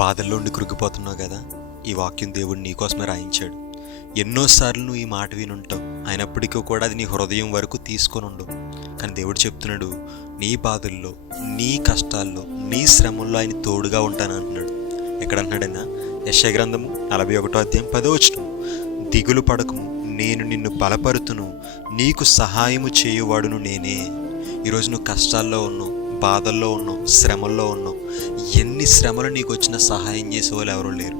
బాధల్లో ఉండి కృంగిపోతున్నావు కదా, ఈ వాక్యం దేవుడు నీకోసమే రాయించాడు. ఎన్నోసార్లు నువ్వు ఈ మాట వినుంటావు, అయినప్పటికీ కూడా అది నీ హృదయం వరకు తీసుకొని ఉండవు. కానీ దేవుడు చెప్తున్నాడు, నీ బాధల్లో, నీ కష్టాల్లో, నీ శ్రమల్లో ఆయన తోడుగా ఉంటాను అంటున్నాడు. ఎక్కడంటున్నాడైనా? యెషయా గ్రంథము 41:10 దిగులు పడకము, నేను నిన్ను బలపరుతును, నీకు సహాయము చేయువాడును నేనే. ఈరోజు నువ్వు కష్టాల్లో ఉన్నావు, బాధల్లో ఉన్నావు, శ్రమల్లో ఉన్నావు. ఎన్ని శ్రమలు నీకు వచ్చినా సహాయం చేసేవాళ్ళు ఎవరూ లేరు.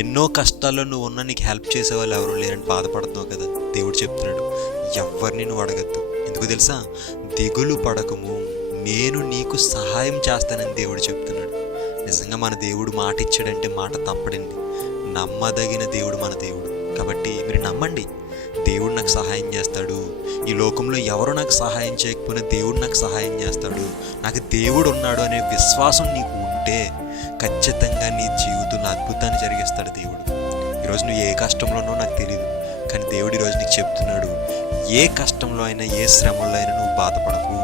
ఎన్నో కష్టాల్లో నువ్వు ఉన్నా నీకు హెల్ప్ చేసేవాళ్ళు ఎవరూ లేరని బాధపడుతున్నావు కదా. దేవుడు చెప్తున్నాడు, ఎవరిని నువ్వు అడగద్దు. ఎందుకు తెలుసా? దిగులు పడకము, నేను నీకు సహాయం చేస్తానని దేవుడు చెప్తున్నాడు. నిజంగా మన దేవుడు మాట ఇచ్చాడంటే మాట తప్పడండి. నమ్మదగిన దేవుడు మన దేవుడు. కాబట్టి మీరు నమ్మండి, దేవుడు నాకు సహాయం చేస్తాడు. ఈ లోకంలో ఎవరు నాకు సహాయం చేయకపోయినా దేవుడు నాకు సహాయం చేస్తాడు. నాకు దేవుడు ఉన్నాడు అనే విశ్వాసం నీకు ఉంటే ఖచ్చితంగా నీ జీవితంలో అద్భుతాన్ని జరిగిస్తాడు దేవుడు. ఈరోజు నువ్వు ఏ కష్టంలో ఉన్నావో నాకు తెలియదు, కానీ దేవుడు ఈరోజు నీకు చెప్తున్నాడు, ఏ కష్టంలో అయినా, ఏ శ్రమంలో అయినా నువ్వు బాధపడకు.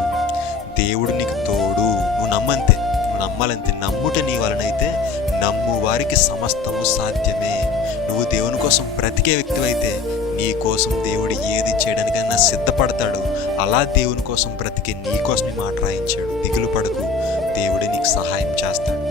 దేవుడు నీకు తోడు. నువ్వు నమ్మంతే, నువ్వు నమ్మాలంతే. నమ్ముట నీ వలనైతే నమ్ము వారికి సమస్తము సాధ్యమే. నువ్వు దేవుని కోసం బ్రతికే వ్యక్తివైతే నీ కోసం దేవుడు ఏది చేయడానికైనా సిద్ధపడతాడు. అలా దేవుని కోసం బ్రతికే నీ కోసం మాట రాయించాడు. దిగులు పడకు, దేవుడే నీకు సహాయం చేస్తాడు.